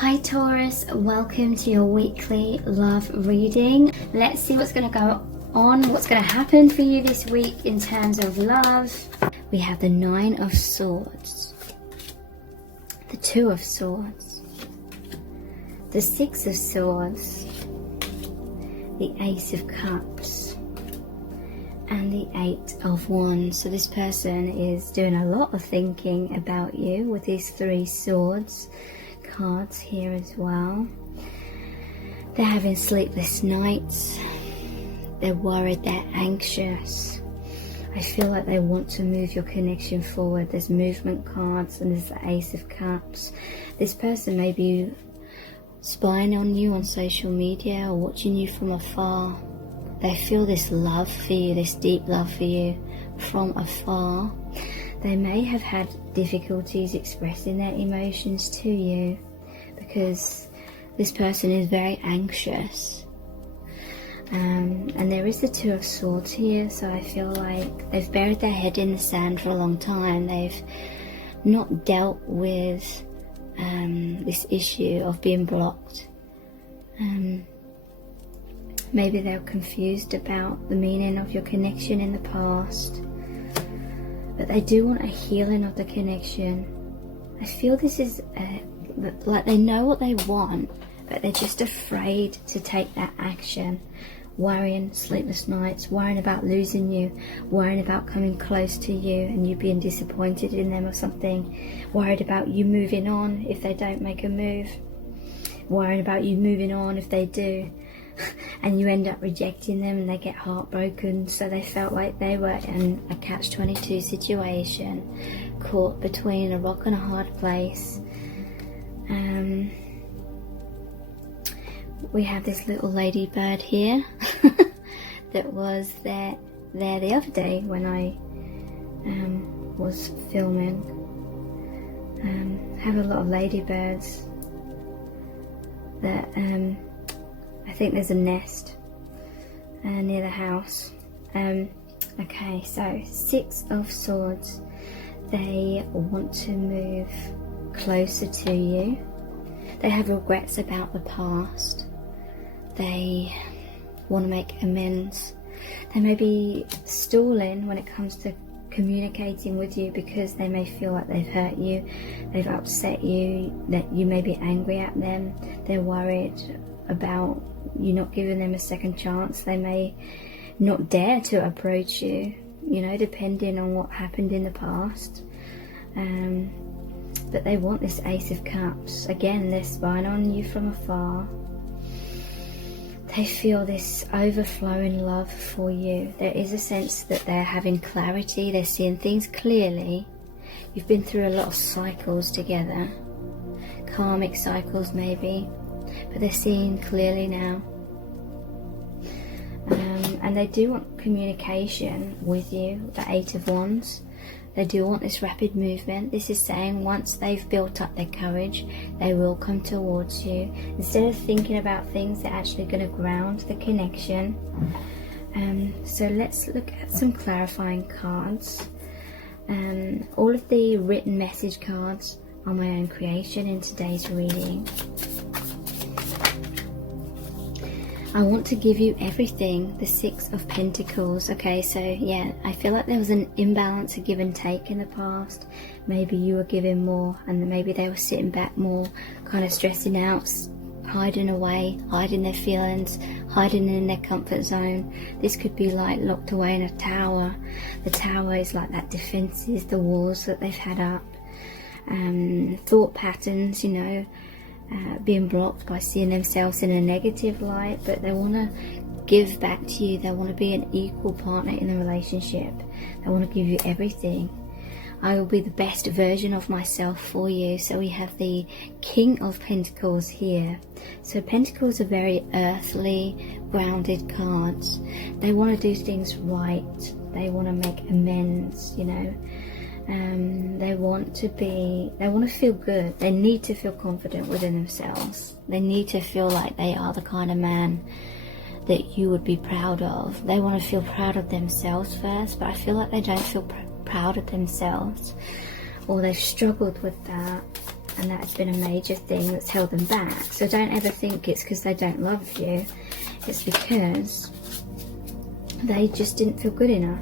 Hi Taurus, welcome to your weekly love reading. Let's see what's going to go on, what's going to happen for you this week in terms of love. We have the Nine of Swords, the Two of Swords, the Six of Swords, the Ace of Cups, and the Eight of Wands. So this person is doing a lot of thinking about you with these three swords cards here as well. They're having sleepless nights, they're worried, they're anxious. I feel like they want to move your connection forward. There's movement cards and there's the Ace of Cups. This person may be spying on you on social media or watching you from afar. They feel this love for you, this deep love for you from afar. They may have had difficulties expressing their emotions to you because this person is very anxious. And there is the Two of Swords here, so I feel like they've buried their head in the sand for a long time. They've not dealt with this issue of being blocked. Maybe they're confused about the meaning of your connection in the past. But they do want a healing of the connection. I feel this is like they know what they want, but they're just afraid to take that action. Worrying, sleepless nights, worrying about losing you, worrying about coming close to you and you being disappointed in them or something, worried about you moving on if they don't make a move, worrying about you moving on if they do. And you end up rejecting them and they get heartbroken. So they felt like they were in a catch-22 situation, caught between a rock and a hard place. We have this little ladybird here that was there the other day when I was filming. Have a lot of ladybirds that I think there's a nest near the house. Okay, so Six of Swords. They want to move closer to you. They have regrets about the past. They want to make amends. They may be stalling when it comes to communicating with you because they may feel like they've hurt you, they've upset you, that you may be angry at them. They're worried about you not giving them a second chance. They may not dare to approach you, you know, depending on what happened in the past. But they want this Ace of Cups. Again, they're spying on you from afar. They feel this overflowing love for you. There is a sense that they're having clarity, they're seeing things clearly. You've been through a lot of cycles together, karmic cycles maybe, but they're seeing clearly now. And they do want communication with you, the Eight of Wands. They do want this rapid movement. This is saying once they've built up their courage, they will come towards you. Instead of thinking about things, they're actually going to ground the connection. So let's look at some clarifying cards. All of the written message cards are my own creation in today's reading. I want to give you everything. The Six of Pentacles. Okay, so yeah, I feel like there was an imbalance, a give and take in the past. Maybe you were giving more and maybe they were sitting back more, kind of stressing out, hiding away, hiding their feelings, hiding in their comfort zone. This could be like locked away in a tower. The tower is like that defenses, the walls that they've had up. Thought patterns, you know, being blocked by seeing themselves in a negative light, but they want to give back to you. They want to be an equal partner in the relationship. They want to give you everything. I will be the best version of myself for you. So we have the King of Pentacles here. So Pentacles are very earthly, grounded cards. They want to do things right. They want to make amends, you know. They want to feel good. They need to feel confident within themselves. They need to feel like they are the kind of man that you would be proud of. They want to feel proud of themselves first, but I feel like they don't feel proud of themselves, or they've struggled with that. and that's been a major thing that's held them back. So don't ever think it's because they don't love you. It's because they just didn't feel good enough.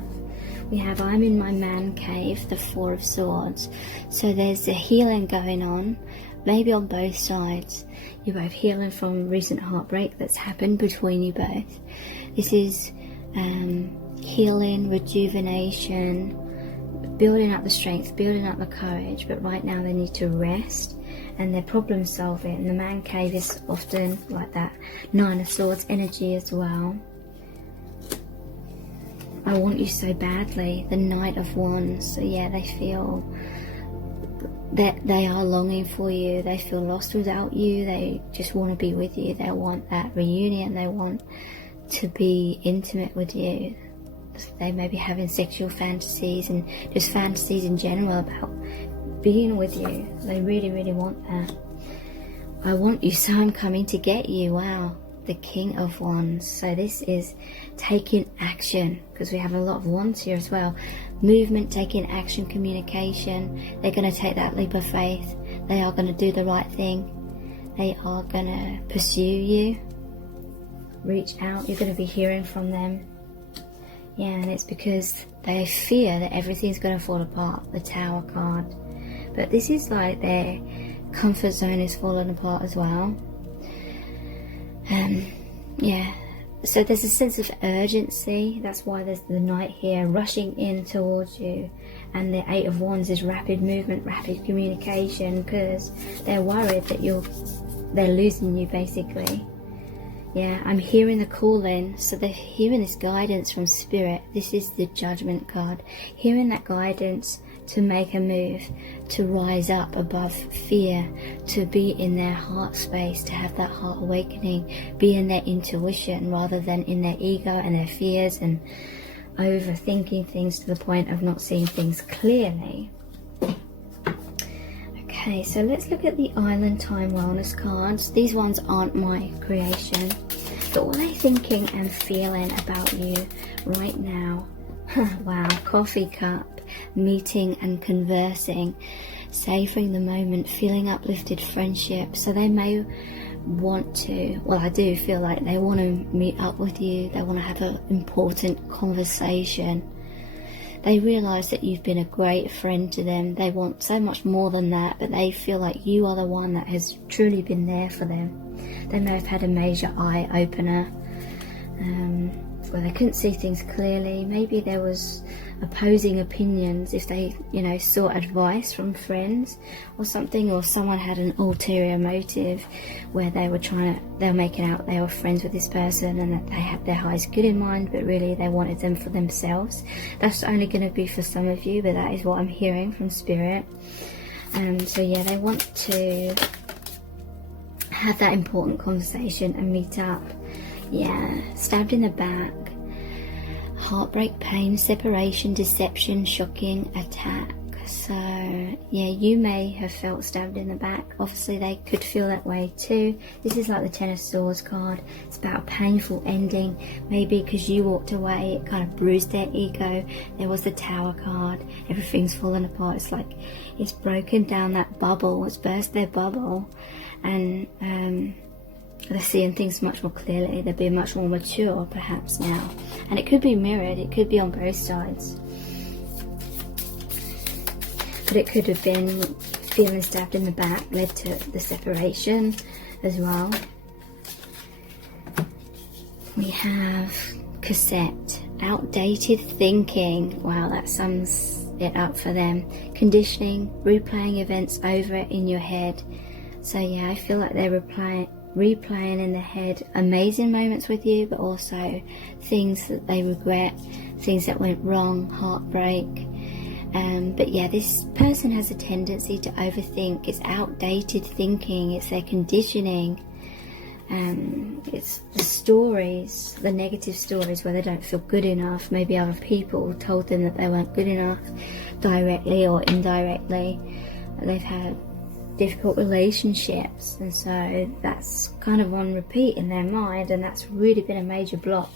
We have I'm in my man cave, the Four of Swords. So there's a healing going on, maybe on both sides. You're both healing from recent heartbreak that's happened between you both. This is healing, rejuvenation, building up the strength, building up the courage, but right now they need to rest and they're problem solving. And the man cave is often like that Nine of Swords energy as well. I want you so badly, the Knight of Wands. So yeah, they feel that they are longing for you. They feel lost without you. They just want to be with you. They want that reunion. They want to be intimate with you. They may be having sexual fantasies and just fantasies in general about being with you. They really, really want that. I want you, so I'm coming to get you. Wow. The King of Wands. So this is taking action, because we have a lot of wands here as well. Movement, taking action, communication. They're going to take that leap of faith. They are going to do the right thing. They are going to pursue you. Reach out. You're going to be hearing from them. Yeah, and it's because they fear that everything's going to fall apart. The Tower card. But this is like their comfort zone is falling apart as well. Yeah, so there's a sense of urgency. That's why there's the Knight here rushing in towards you, and the Eight of Wands is rapid movement, rapid communication, because they're worried that they're losing you basically. Yeah, I'm hearing the calling, so they're hearing this guidance from Spirit. This is the Judgment card, hearing that guidance to make a move, to rise up above fear, to be in their heart space, to have that heart awakening, be in their intuition rather than in their ego and their fears and overthinking things to the point of not seeing things clearly. Okay, so let's look at the Island Time Wellness cards. These ones aren't my creation, but what are they thinking and feeling about you right now? Wow, coffee cup. Meeting and conversing, savouring the moment, feeling uplifted friendship. So they may want to, well, I do feel like they want to meet up with you. They want to have an important conversation. They realise that you've been a great friend to them. They want so much more than that, but they feel like you are the one that has truly been there for them. They may have had a major eye opener where they couldn't see things clearly. Maybe there was opposing opinions if they, sought advice from friends or something, or someone had an ulterior motive where they were making out they were friends with this person and that they had their highest good in mind, but really they wanted them for themselves. That's only going to be for some of you, but that is what I'm hearing from Spirit. So yeah, they want to have that important conversation and meet up. Yeah, stabbed in the back, heartbreak, pain, separation, deception, shocking, attack. So yeah, you may have felt stabbed in the back. Obviously they could feel that way too. This is like the Ten of Swords card. It's about a painful ending, maybe because you walked away, it kind of bruised their ego. There was the Tower card, everything's fallen apart. It's like it's broken down that bubble, it's burst their bubble, and they're seeing things much more clearly. They're being much more mature perhaps now, and it could be mirrored, it could be on both sides, but it could have been feeling stabbed in the back led to the separation as well. We have cassette, outdated thinking. Wow, that sums it up for them. Conditioning, replaying events over in your head. So yeah, I feel like they're replaying in their head amazing moments with you, but also things that they regret, things that went wrong, heartbreak. But yeah, this person has a tendency to overthink. It's outdated thinking, it's their conditioning, it's the stories, the negative stories where they don't feel good enough. Maybe other people told them that they weren't good enough, directly or indirectly. They've had difficult relationships, and so that's kind of on repeat in their mind, and that's really been a major block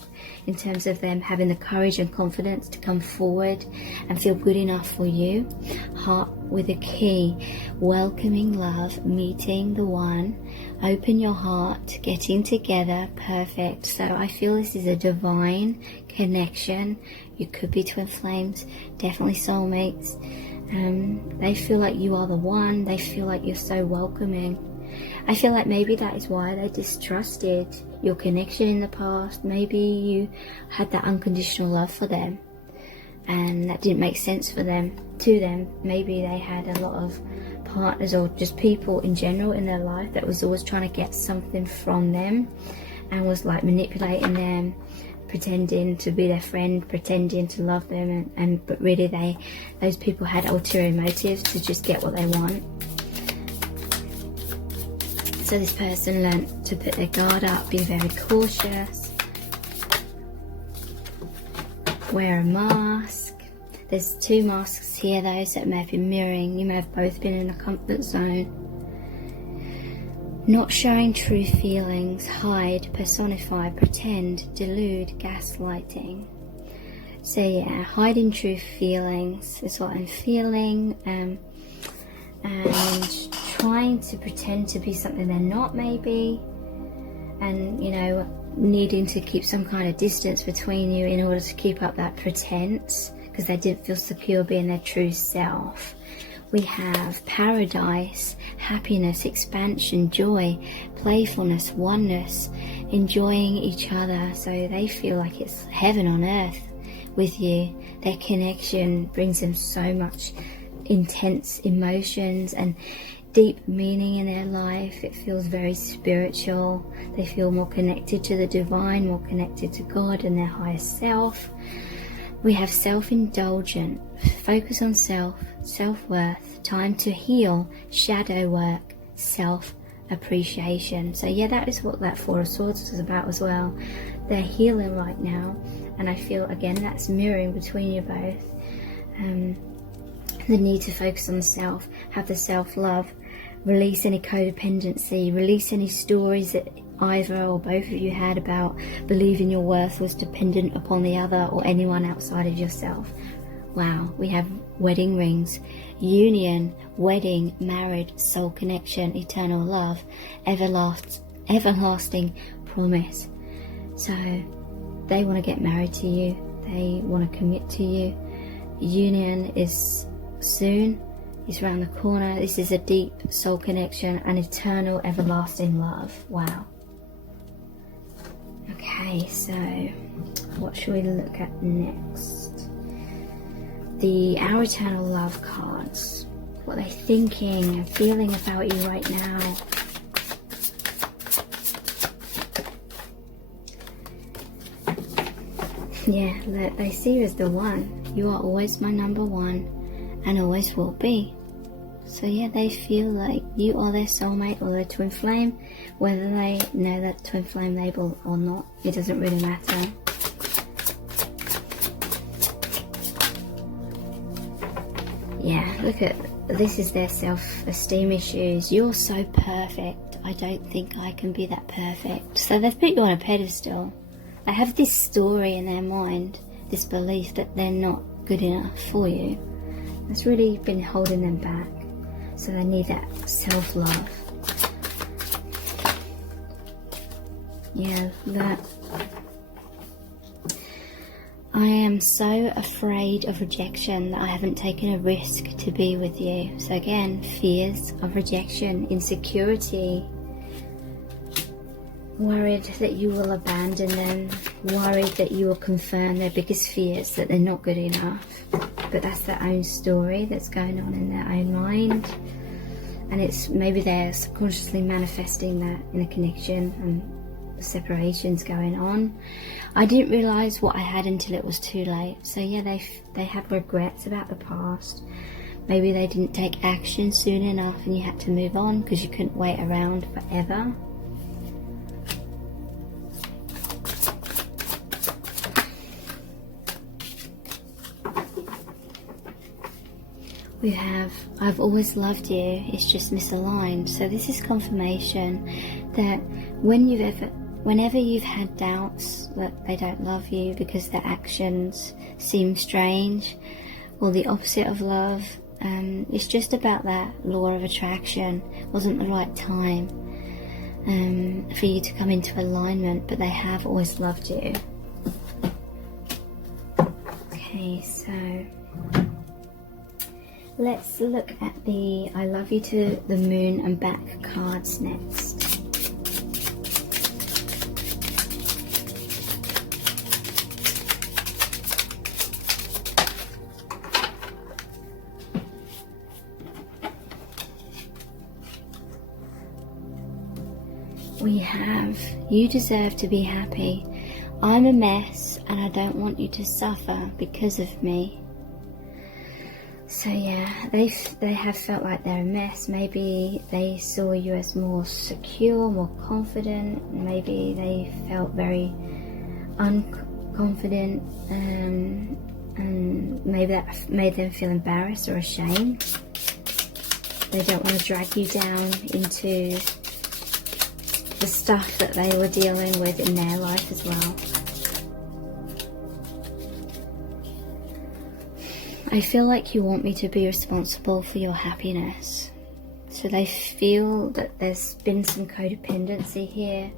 in terms of them having the courage and confidence to come forward and feel good enough for you. Heart with a key, welcoming love, meeting the one, open your heart, getting together, perfect. So I feel this is a divine connection. You could be twin flames, definitely soulmates. They feel like you are the one. They feel like you're so welcoming. I feel like maybe that is why they distrusted your connection in the past. Maybe you had that unconditional love for them and that didn't make sense for them, to them. Maybe they had a lot of partners or just people in general in their life that was always trying to get something from them and was like manipulating them, pretending to be their friend, pretending to love them, but really those people had ulterior motives to just get what they want. So this person learnt to put their guard up, be very cautious, wear a mask. There's two masks here though, so it may have been mirroring. You may have both been in a comfort zone. Not showing true feelings, hide, personify, pretend, delude, gaslighting. So yeah, hiding true feelings is what I'm feeling, and trying to pretend to be something they're not maybe, and you know, needing to keep some kind of distance between you in order to keep up that pretense because they didn't feel secure being their true self. We have paradise, happiness, expansion, joy, playfulness, oneness, enjoying each other. So they feel like it's heaven on earth with you. Their connection brings them so much intense emotions and deep meaning in their life. It feels very spiritual. They feel more connected to the divine, more connected to God and their higher self. We have self-indulgent, focus on self, self-worth, time to heal, shadow work, self-appreciation. So yeah, that is what that Four of Swords was about as well. They're healing right now, and I feel again that's mirroring between you both. The need to focus on self, have the self-love, release any codependency, release any stories that either or both of you had about believing your worth was dependent upon the other or anyone outside of yourself. Wow, we have wedding rings, union, wedding, married, soul connection, eternal love, everlasting promise. So they want to get married to you, they want to commit to you. Union is soon, it's around the corner. This is a deep soul connection, an eternal, everlasting love. Wow. Okay, so what should we look at next? Our eternal love cards. What they're thinking and feeling about you right now. Yeah, they see you as the one. You are always my number one and always will be. So yeah, they feel like you are their soulmate or their twin flame, whether they know that twin flame label or not, it doesn't really matter. Yeah, look at, this is their self-esteem issues. You're so perfect, I don't think I can be that perfect. So they've put you on a pedestal. They have this story in their mind, this belief that they're not good enough for you. It's really been holding them back. So they need that self-love. Yeah, that. I am so afraid of rejection that I haven't taken a risk to be with you. So again, fears of rejection, insecurity, worried that you will abandon them, worried that you will confirm their biggest fears, that they're not good enough. But that's their own story that's going on in their own mind, and it's maybe they're subconsciously manifesting that in a connection and the separations going on. I didn't realize what I had until it was too late. So yeah, they have regrets about the past. Maybe they didn't take action soon enough and you had to move on because you couldn't wait around forever. We have, I've always loved you, it's just misaligned. So this is confirmation that when you've ever whenever you've had doubts that they don't love you because their actions seem strange, or the opposite of love, it's just about that law of attraction. It wasn't the right time for you to come into alignment, but they have always loved you. Okay, so let's look at the I love you to the moon and back cards next. We have, you deserve to be happy. I'm a mess and I don't want you to suffer because of me. So yeah, they have felt like they're a mess. Maybe they saw you as more secure, more confident. Maybe they felt very unconfident, and maybe that made them feel embarrassed or ashamed. They don't want to drag you down into the stuff that they were dealing with in their life as well. I feel like you want me to be responsible for your happiness. So they feel that there's been some codependency here,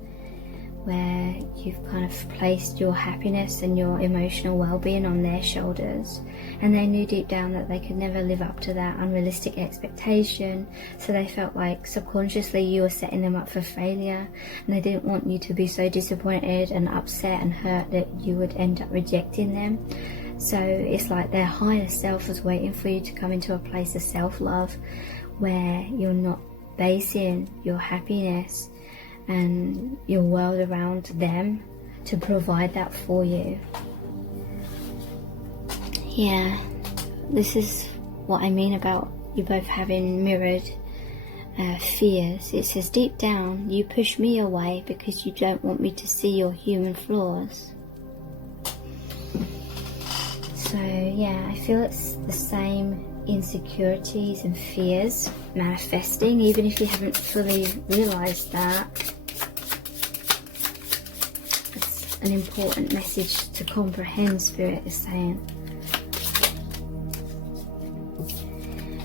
where you've kind of placed your happiness and your emotional well-being on their shoulders, and they knew deep down that they could never live up to that unrealistic expectation. So they felt like subconsciously you were setting them up for failure, and they didn't want you to be so disappointed and upset and hurt that you would end up rejecting them. So it's like their higher self was waiting for you to come into a place of self-love where you're not basing your happiness and your world around them to provide that for you. Yeah, this is what I mean about you both having mirrored fears. It says deep down, you push me away because you don't want me to see your human flaws. So yeah, I feel it's the same insecurities and fears manifesting, even if you haven't fully realized that. It's an important message to comprehend, Spirit is saying.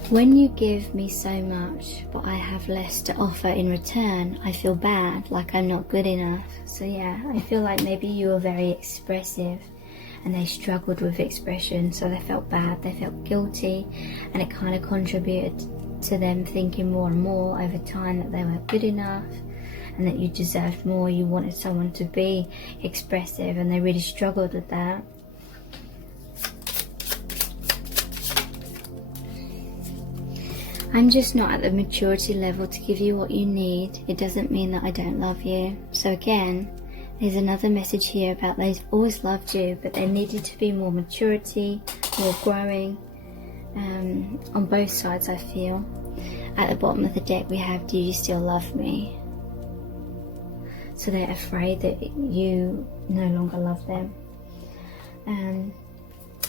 When you give me so much, but I have less to offer in return, I feel bad, like I'm not good enough. So yeah, I feel like maybe you were very expressive and they struggled with expression, so they felt bad, they felt guilty, and it kind of contributed to them thinking more and more over time that they weren't good enough and that you deserved more. You wanted someone to be expressive, and they really struggled with that. I'm just not at the maturity level to give you what you need. It doesn't mean that I don't love you. So again, there's another message here about they've always loved you, but there needed to be more maturity, more growing on both sides, I feel. At the bottom of the deck we have, do you still love me? So they're afraid that you no longer love them.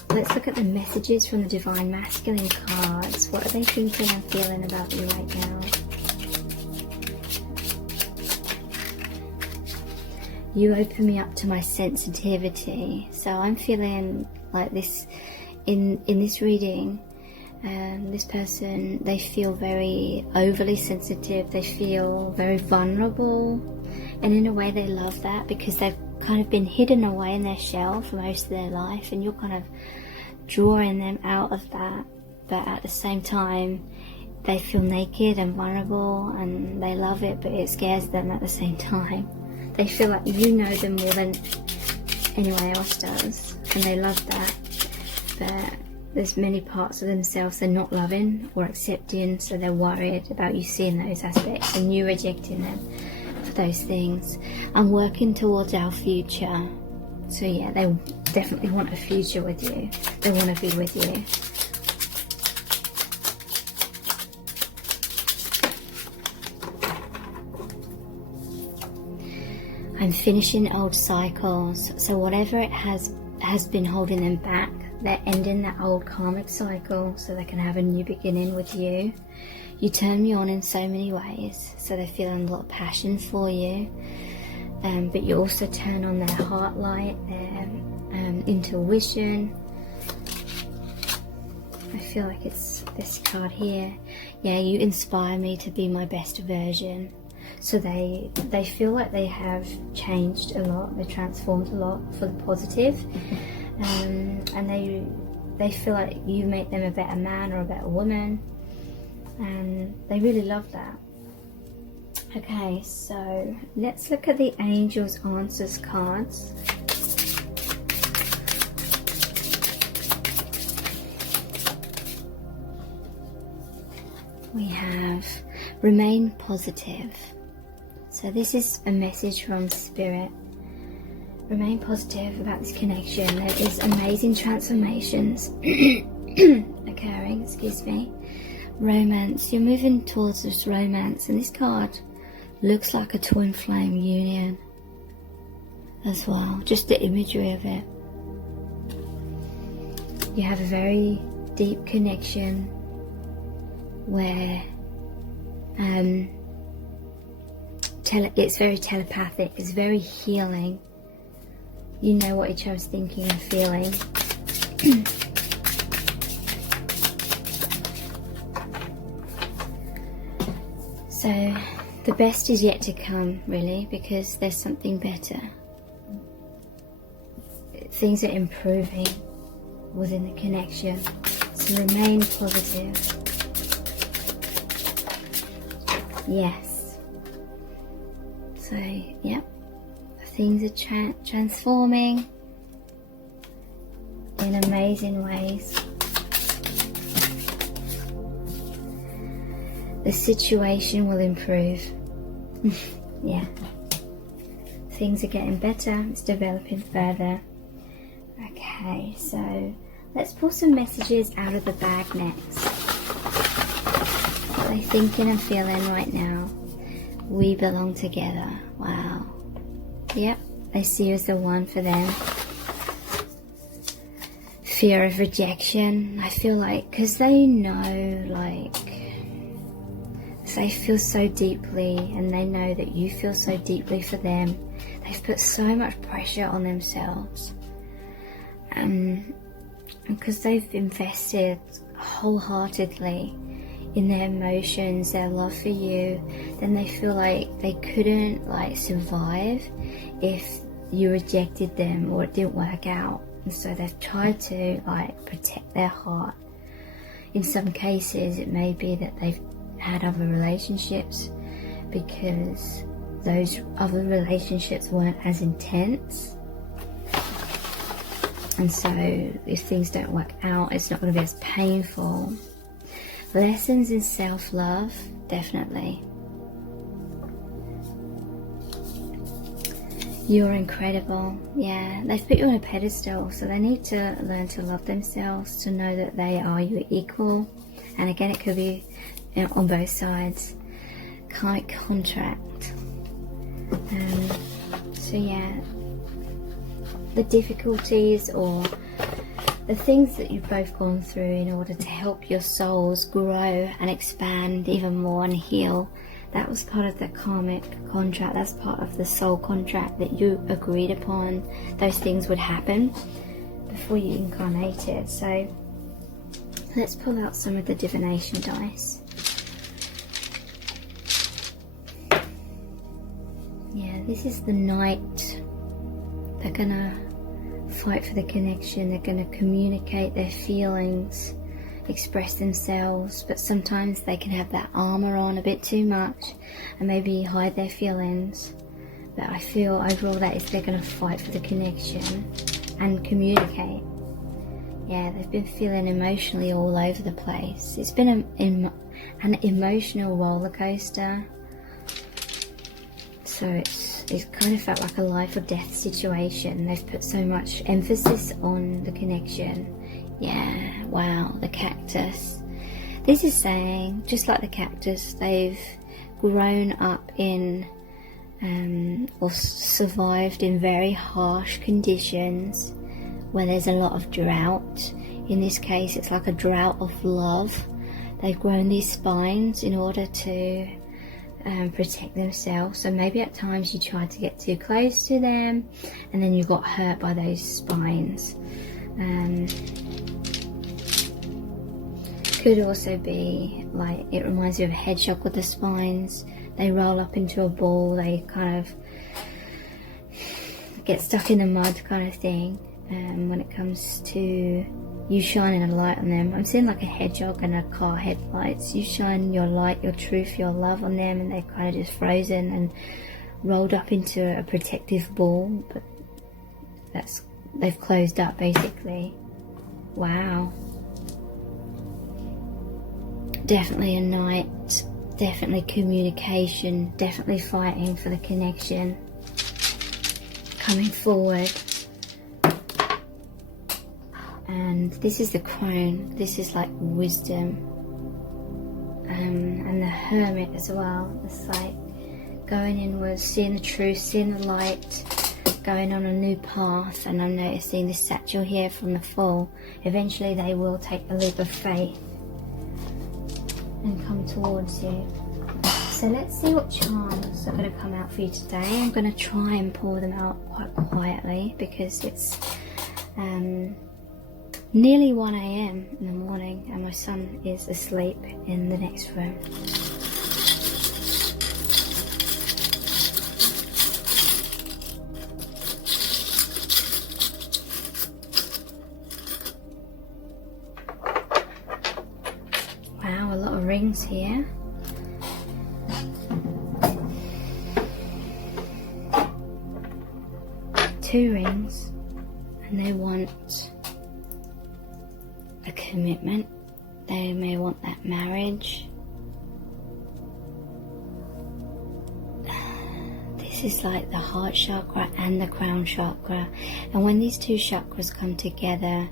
Let's look at the messages from the Divine Masculine cards. What are they thinking and feeling about you right now? You open me up to my sensitivity. So I'm feeling like this in this reading. This person, they feel very overly sensitive. They feel very vulnerable. And in a way they love that because they've kind of been hidden away in their shell for most of their life. And you're kind of drawing them out of that. But at the same time, they feel naked and vulnerable and they love it, but it scares them at the same time. They feel like you know them more than anyone else does, and they love that. But there's many parts of themselves they're not loving or accepting, so they're worried about you seeing those aspects and you rejecting them for those things. I'm working towards our future. So yeah, they definitely want a future with you. They want to be with you. I'm finishing old cycles. So whatever it has been holding them back, they're ending that old karmic cycle so they can have a new beginning with you. You turn me on in so many ways, so they're feeling a lot of passion for you. but you also turn on their heart light, their intuition. I feel like it's this card here. Yeah, you inspire me to be my best version. So they feel like they have changed a lot, they're transformed a lot for the positive, and they feel like you make them a better man or a better woman, and they really love that. Okay, so let's look at the Angels Answers cards. We have remain positive. So this is a message from Spirit. Remain positive about this connection. There is amazing transformations occurring, excuse me. Romance. You're moving towards this romance, and this card looks like a twin flame union as well. Just the imagery of it. You have a very deep connection where it's very telepathic, it's very healing. You know what each other's thinking and feeling. So the best is yet to come, really, because there's something better. Things are improving within the connection, so remain positive. Yes. So, yep, things are transforming in amazing ways. The situation will improve. Yeah. Things are getting better, it's developing further. Okay, so let's pull some messages out of the bag next. What are they thinking and feeling right now? We belong together. Wow. Yep, they see you as the one for them. Fear of rejection. I feel like, because they know, like, they feel so deeply, and they know that you feel so deeply for them. They've put so much pressure on themselves. Because they've invested wholeheartedly in their emotions, their love for you, then they feel like they couldn't survive if you rejected them or it didn't work out. And so they've tried to protect their heart. In some cases it may be that they've had other relationships because those other relationships weren't as intense. And so if things don't work out, it's not going to be as painful. Lessons in self-love, definitely. You're incredible. Yeah, they've put you on a pedestal, so they need to learn to love themselves, to know that they are your equal. And again, it could be on both sides. Karmic contract. So yeah, the difficulties or the things that you've both gone through in order to help your souls grow and expand even more and heal, that was part of the karmic contract. That's part of the soul contract that you agreed upon. Those things would happen before you incarnated. So let's pull out some of the divination dice. Yeah, this is the Knight. They're gonna fight for the connection. They're gonna communicate their feelings, express themselves, but sometimes they can have that armor on a bit too much and maybe hide their feelings. But I feel overall that is they're gonna fight for the connection and communicate. Yeah, they've been feeling emotionally all over the place. It's been an emotional roller coaster. So it's kind of felt like a life or death situation. They've put so much emphasis on the connection. Yeah, wow, the cactus. This is saying, just like the cactus, they've grown up in or survived in very harsh conditions where there's a lot of drought. In this case, it's like a drought of love. They've grown these spines in order to protect themselves. So maybe at times you tried to get too close to them and then you got hurt by those spines. Could also be like, it reminds me of a hedgehog with the spines. They roll up into a ball, they kind of get stuck in the mud kind of thing. When it comes to you shining a light on them, I'm seeing like a hedgehog and a car headlights. You shine your light, your truth, your love on them, and they're kind of just frozen and rolled up into a protective ball, but they've closed up basically. Wow. Definitely a night, definitely communication, definitely fighting for the connection, coming forward. And this is the crone. This is like wisdom, and the hermit as well. It's like going inwards, seeing the truth, seeing the light, going on a new path. And I'm noticing this satchel here from the fall. Eventually they will take a leap of faith and come towards you. So let's see what charms are going to come out for you today. I'm going to try and pour them out quite quietly because it's nearly 1 AM in the morning and my son is asleep in the next room. Wow, a lot of rings here. Two rings, and they want a commitment. They may want that marriage. This is like the heart chakra and the crown chakra, and when these two chakras come together,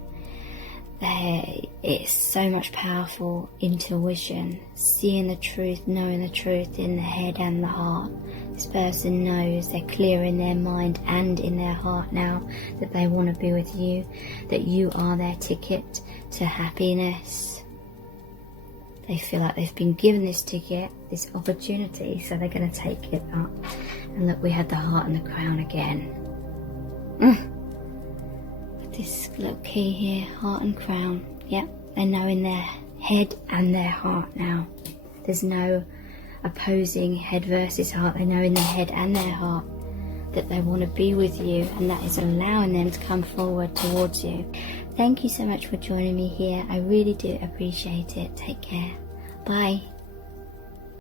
it's so much powerful intuition, seeing the truth, knowing the truth in the head and the heart. This person knows, they're clear in their mind and in their heart now that they want to be with you, that you are their ticket to happiness. They feel like they've been given this ticket, this opportunity, so they're going to take it up. And look, we had the heart and the crown again. This little key here, heart and crown. Yep, they know in their head and their heart now. There's no opposing head versus heart. They know in their head and their heart that they want to be with you, and that is allowing them to come forward towards you. Thank you so much for joining me here. I really do appreciate it. Take care. Bye.